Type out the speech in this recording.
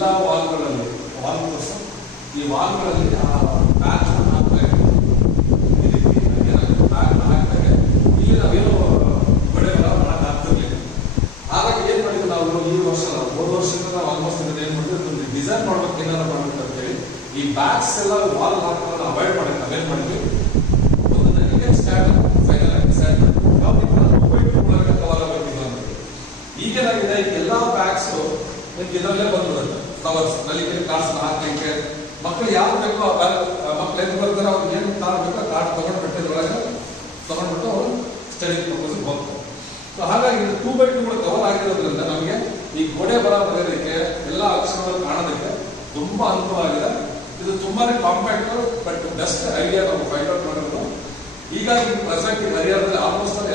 ಎಲ್ಲ ವಾಲ್ಗಳಲ್ಲಿ ಈ ವಾಲ್ಗಳಲ್ಲಿ ಆ ಬ್ಯಾಚ್ ಹಾಕ್ತಾರೆ. ಬ್ಯಾಗ್ ಹಾಕ್ತಾರೆ. ಇಲ್ಲಿ ನಾವೇನು ಗೋಡೆ ಬರ ಮಾಡಕ್ ಆಗ್ತಿರ್ಲಿಲ್ಲ. ಹಾಗಾಗಿ ಏನ್ ಮಾಡಿದ್ವಿ ನಾವು ಈ ವರ್ಷ, ಹೋದ ವರ್ಷದಿಂದ ನಾವು ಆಲ್ಮೋಸ್ಟ್ ಇದನ್ನ ಏನ್ ಮಾಡಿದ್ವಿ, ಒಂದು ಡಿಸೈನ್ ಮಾಡ್ಬೇಕು, ಏನಾರ ಮಾಡ್ಬೇಕು ಅಂತ ಹೇಳಿ ಈ ಬ್ಯಾಗ್ಸ್ ಎಲ್ಲ ವಾಲ್ ಹಾಕೋದನ್ನ ಅವಾಯ್ಡ್ ಮಾಡಕ್ಕೆ ನಾವೇನ್ ಮಾಡಿದ್ವಿ, ಒಂದು ನನಗೆ ಸ್ಟ್ಯಾಂಡ್ ಫೈನಲ್ ಆಗಿ ಸ್ಟ್ಯಾಂಡ್ ಈಗೇನಾಗಿದೆ, ಎಲ್ಲಾ ಬ್ಯಾಗ್ಸ್ ಇದರಲ್ಲೇ ಬಂದ್ಬಿಡುತ್ತೆ. ಫ್ಲವರ್ಸ್ ನಲ್ಲಿಗೆ ಕಾರ್ಸ್ ಹಾಕ್ಲಿಕ್ಕೆ ಮಕ್ಕಳು ಯಾವ್ದು ಬೇಕೋ ಆ ಬ್ಯಾಗ್, ಮಕ್ಳು ಎದ್ದು ಬರ್ತಾರೆ, ಅವ್ರಿಗೆ ಏನು ಕಾರ್ಡ್ ಬೇಕೋ ಕಾರ್ಡ್ ತಗೊಂಡ್ಬಿಟ್ಟು ಇದ್ರೊಳಗೆ ತಗೊಂಡ್ಬಿಟ್ಟು ಅವರು ಸ್ಟಡಿ ಪರ್ಪಸ್ ಹೋಗ್ತಾರೆ. ಸೊ ಹಾಗಾಗಿ 2x2 ಕವರ್ ಆಗಿರೋದ್ರಿಂದ ನಮಗೆ ಈ ಗೋಡೆ ಬರ ಬರೆಯೋದಕ್ಕೆ ಎಲ್ಲ ಅಕ್ಷರಗಳು ಕಾಣೋದಕ್ಕೆ ತುಂಬಾ ಅನುಕೂಲ ಆಗಿದೆ. ಇದು ತುಂಬಾನೇ ಕಾಂಪ್ಯಾಕ್ಟ್ ಬಟ್ ಬೆಸ್ಟ್ ಐಡಿಯಾ ನಾವು ಫೈಂಡ್ ಔಟ್ ಮಾಡಿರೋದು. ಹೀಗಾಗಿ ಪ್ರೆಸೆಂಟ್ ಹರಿಯಾಣದಲ್ಲಿ ಆಲ್ಮೋಸ್ಟ್